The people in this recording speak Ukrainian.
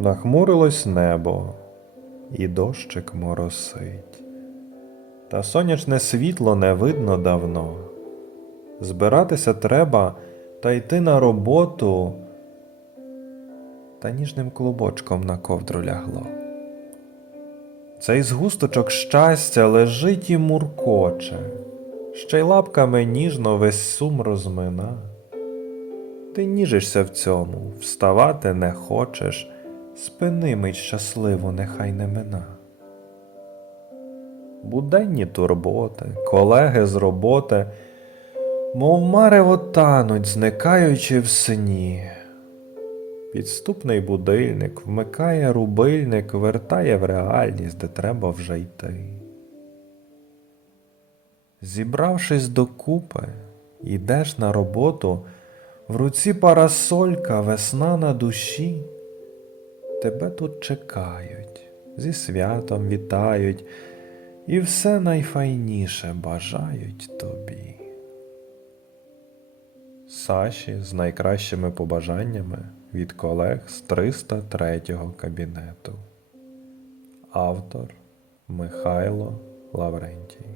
Нахмурилось небо, і дощик моросить. Та сонячне світло не видно давно. Збиратися треба та йти на роботу. Та ніжним клубочком на ковдру лягло. Цей згусточок щастя лежить і муркоче, ще й лапками ніжно весь сум розмина. Ти ніжишся в цьому, вставати не хочеш, спини мить щасливо, нехай не мина. Буденні турботи, колеги з роботи, мов марево тануть, зникаючи в сні. Підступний будильник вмикає рубильник, вертає в реальність, де треба вже йти. Зібравшись докупи, йдеш на роботу, в руці парасолька, весна на душі. Тебе тут чекають, зі святом вітають, і все найфайніше бажають тобі. Саші з найкращими побажаннями від колег з 303 кабінету. Автор Михайло Лаврентій